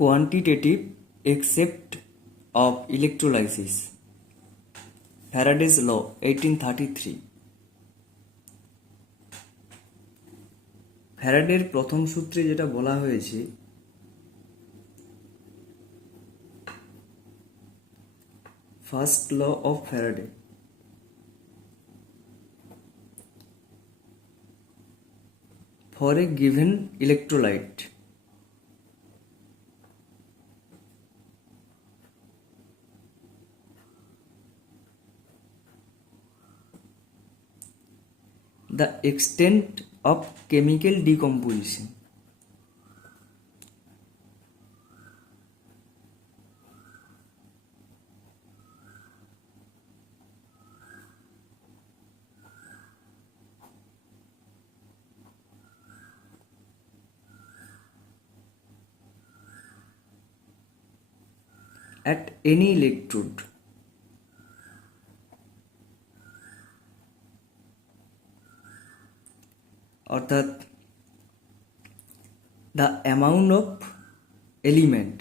quantitative accept of electrolysis, Faraday's law, 1833. ফ্যারাডের প্রথম সূত্রে যেটা বলা হয়েছে, first law of Faraday, for a given electrolyte the extent of chemical decomposition at any electrode অর্থাৎ the amount of element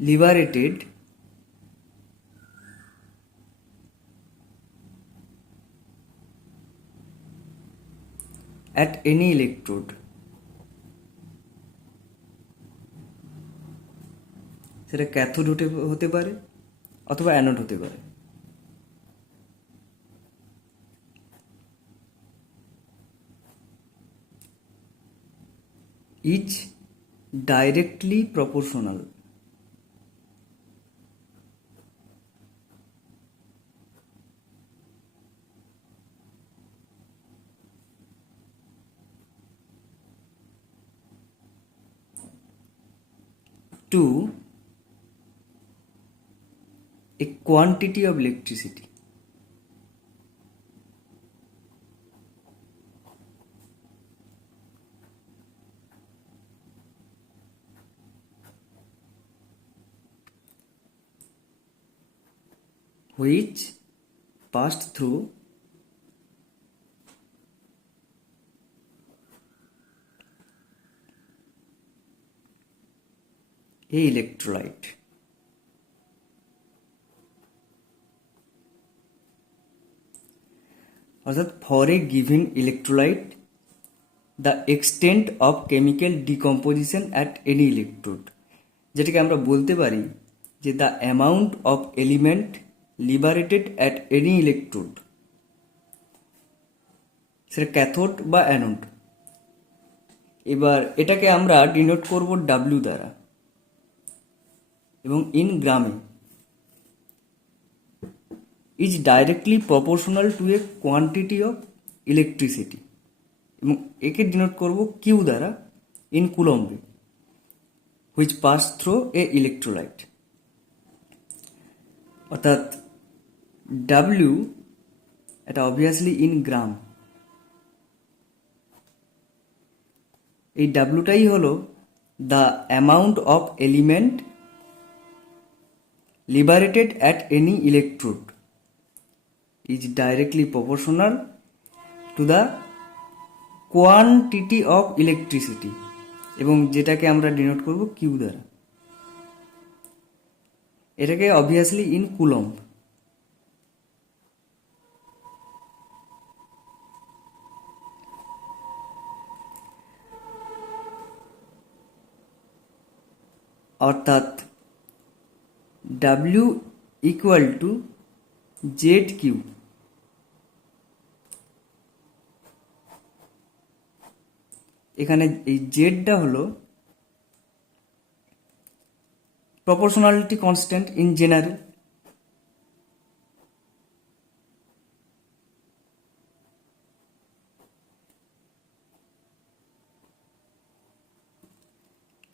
liberated at any electrode, সেটা cathode হতে পারে অথবা অ্যানোড হতে পারে। Is directly proportional to a quantity of electricity which passed through a electrolyte অর্থাৎ for a given electrolyte the extent of chemical decomposition at any electrode, যেটাকে আমরা বলতে পারি যে the amount of element liberated at any electrode, সেটা cathode বা anode. এবার এটাকে আমরা ডিনোট করব ডাব্লিউ দ্বারা এবং ইন গ্রামে। Is directly proportional to a quantity of electricity, এবং একে ডিনোট করব কিউ দ্বারা ইন কুলম্বে, which pass through a electrolyte. অর্থাৎ ডাব্লিউ এটা অবভিয়াসলি ইন গ্রাম, এই ডাব্লিউটাই হলো the amount of element liberated at any electrode is directly proportional to the quantity of electricity, এবং যেটাকে আমরা ডিনোট করব কিউ দ্বারা। এটাকে অবভিয়াসলি ইন কুলম্ব। অর্থাৎ W equal to Z Q. এখানে এই জেডটা হলো প্রপোর্শনালিটি কনস্ট্যান্ট ইন জেনারেল,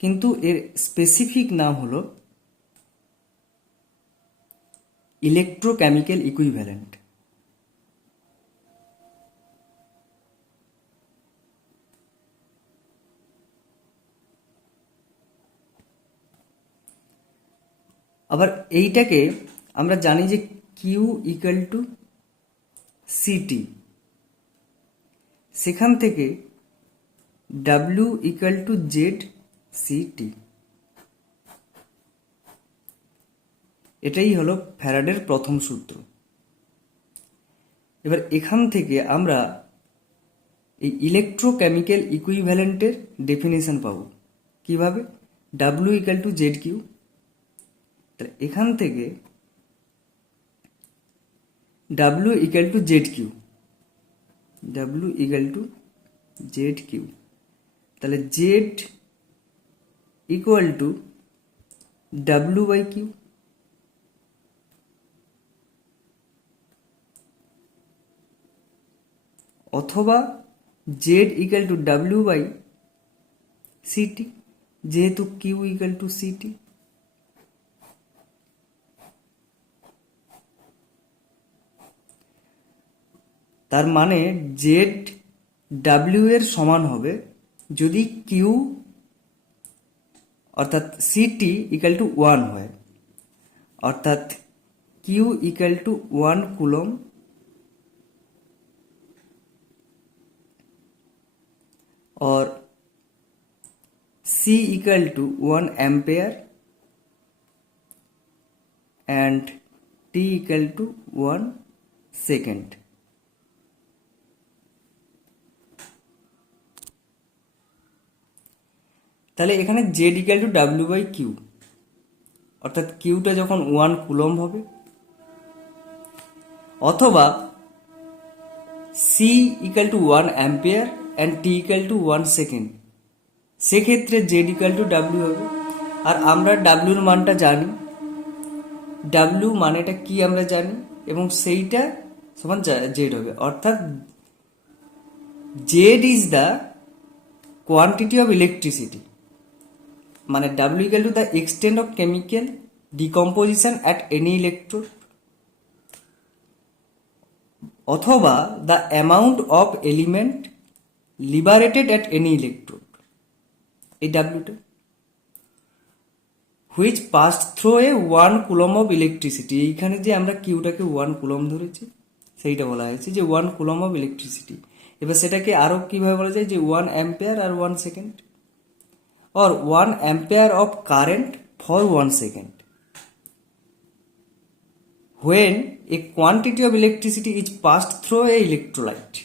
কিন্তু এর স্পেসিফিক নাম হলো ইলেকট্রোকেমিক্যাল ইকুইভ্যালেন্ট। আবার এইটাকে আমরা জানি যে কিউ ইকুয়াল টু সিটি, সেখান থেকে W equal to Z city. এটাই হলো ফ্যারাডের প্রথম সূত্র। এবার এখান থেকে আমরা এই ইলেকট্রোকেমিক্যাল ইকুইভ্যালেন্টের ডেফিনেশন পাবো কিভাবে, W equal to Z Q. তাহলে এখান থেকে W equal to Z Q, W equal to Z Q, তাহলে Z equal to W by Q. অথবা Z equal to W by CT, যেহেতু কিউ ইকুয়াল টু সিটি। তার মানে Z W এর সমান হবে যদি কিউ অর্থাৎ সিটি ইকুয়াল টু 1 হয়, অর্থাৎ কিউ ইকুয়াল টু 1 কুলম और C equal to 1 ampere and T equal to 1 second. তাহলে এখানে Z equal to W by Q, অর্থাৎ কিউটা যখন 1 কুলম্ব হবে, অথবা C equal to 1 ampere and T equal to 1 second, সেক্ষেত্রে Z equal to W হবে। আর আমরা W এর মানটা জানি, W মানেটা কি আমরা জানি, এবং সেইটা সমান Z হবে, অর্থাৎ Z is the quantity of electricity, মানে W equal to the extent of chemical decomposition at any electrode, অথবা the amount of element liberated at any electrode, এই ডাব্লিউটা, which passed through a 1 coulomb of electricity. এইখানে যে আমরা কিউটাকে 1 coulomb ধরেছি সেইটা বলা হয়েছে যে 1 কুলম অফ ইলেকট্রিসিটি। এবার সেটাকে আরো কিভাবে বলা যায় যে 1 অ্যাম্পিয়ার আর 1 second, or 1 ampere of current for 1 second when a quantity of electricity is passed through a electrolyte.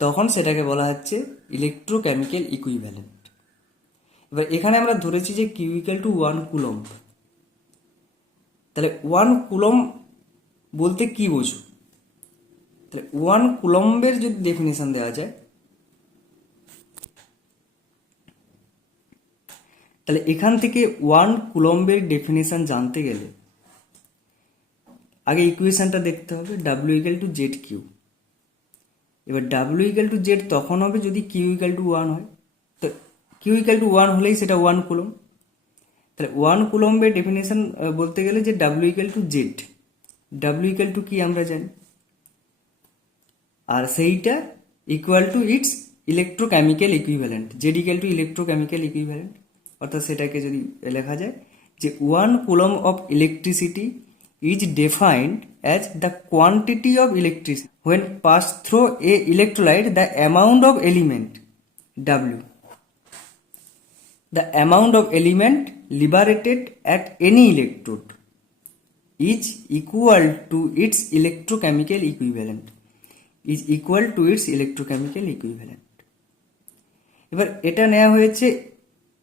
তখন সেটাকে বলা হচ্ছে ইলেকট্রোকেমিক্যাল ইকুইভ্যালেন্ট। এবার এখানে আমরা ধরেছি যে কিউ ইকুয়াল টু 1 কুলম্ব। তাহলে 1 কুলম্ব বলতে কি বোঝো? তাহলে 1 কুলম্বের যদি ডেফিনেশন দেওয়া যায়, তাহলে এখান থেকে 1 কুলম্বের ডেফিনেশন জানতে গেলে আগে ইকুয়েশনটা দেখতে হবে, W equal to Z Q. এবার ডাব্লিউ ইকুয়াল টু জেড তখন হবে যদি কিউ ইকুয়াল টু 1 হয়। তো কিউ ইকুয়াল টু 1 হলেই সেটা 1 কুলম্ব। তাহলে 1 কুলম্বের ডেফিনেশন বলতে গেলে যে W equal to Z, W equal two কি আমরা জানি, আর সেইটা equal to its electrochemical equivalent, Z equal two electrochemical equivalent. অর্থাৎ সেটাকে যদি লেখা যায় যে 1 coulomb of electricity is defined as the quantity of electricity when passed through a electrolyte, the amount of element W, the amount of element liberated at any electrode is equal to its electrochemical equivalent, is equal to its electrochemical equivalent. এবার এটা নেওয়া হয়েছে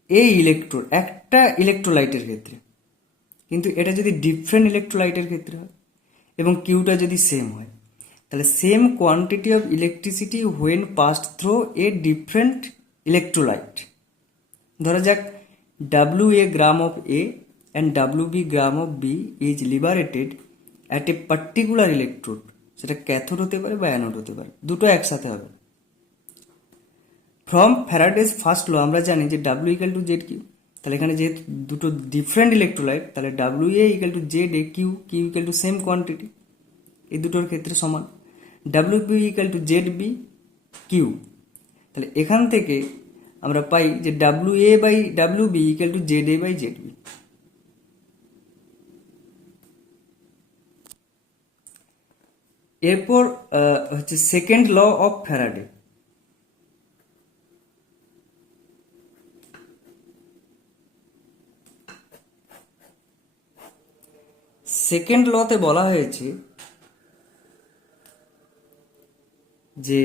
এই electrode একটা ইলেকট্রোলাইটের ক্ষেত্রে, কিন্তু এটা যদি ডিফারেন্ট ইলেকট্রোলাইটের ক্ষেত্রে হয় এবং কিউটা যদি সেম হয়, তাহলে same quantity of electricity when passed through a different electrolyte. ধরা যাক W A gram of A and W B gram of B is liberated at a particular electrode, সেটা ক্যাথোড হতে পারে বা অ্যানোড হতে পারে, দুটো একসাথে হবে। ফ্রম ফ্যারাডেজ ফার্স্ট ল আমরা জানি যে W equal to Z Q. তাহলে এখানে যেহেতু দুটো ডিফারেন্ট ইলেকট্রোলাইট, তাহলে W A equal to Z A Q, Q equal to same quantity, এই দুটোর ক্ষেত্রে সমান। W B equal to Z B Q. তাহলে এখান থেকে আমরা পাই যে W A by W B equal to Z A by Z B. এরপর হচ্ছে second law of Faraday. Second লতে বলা হয়েছে যে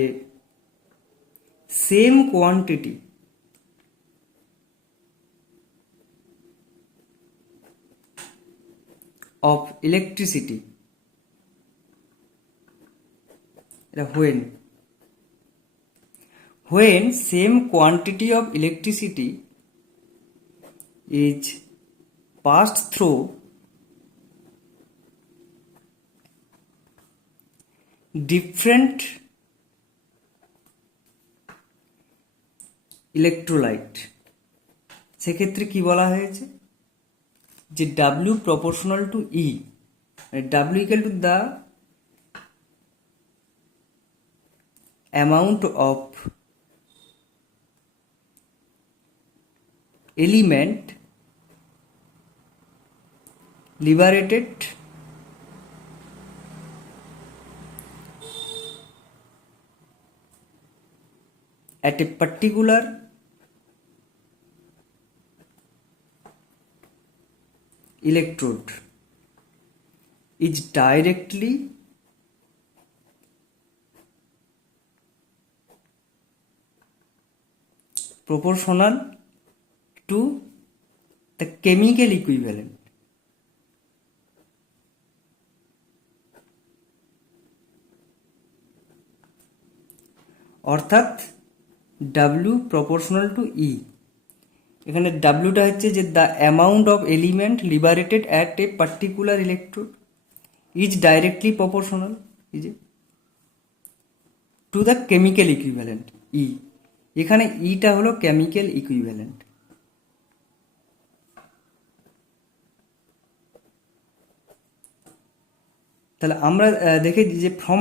same quantity of electricity, when same quantity of electricity is passed through different electrolyte, সেক্ষেত্রে কি বলা হয়েছে যে W proportional to E, W equal to the amount of element liberated at a particular electrode is directly proportional to the chemical equivalent. অর্থাৎ W proportional to E, এখানে ডাব্লিউটা হচ্ছে যে the amount of element liberated at a particular electrode is directly proportional is to the chemical equivalent E. এখানে ইটা হলো chemical equivalent. তাহলে আমরা দেখেছি যে from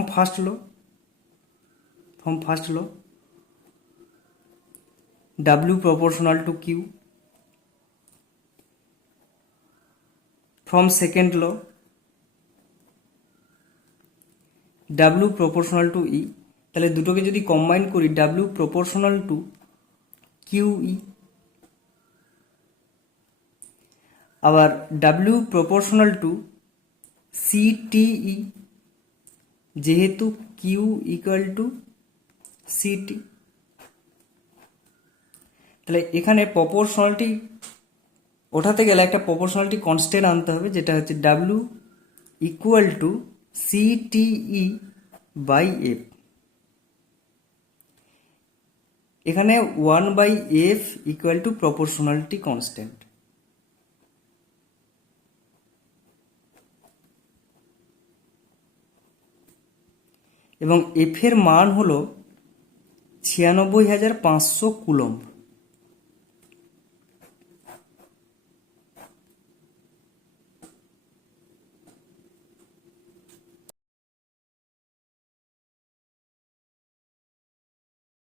first law W proportional to Q, from second law W proportional to E, তাহলে দুটোকে যদি কম্বাইন করি W proportional to QE, আবার W proportional to CTE, যেহেতু Q equal to CT। তাহলে এখানে প্রপোর্শনালিটি ওঠাতে গেলে একটা প্রপোর্শনালিটি কনস্ট্যান্ট আনতে হবে, যেটা হচ্ছে W equal to CTE by F। এখানে 1/F equal to proportionality constant. এবং F এর মান হলো 96,500 কুলম্ব।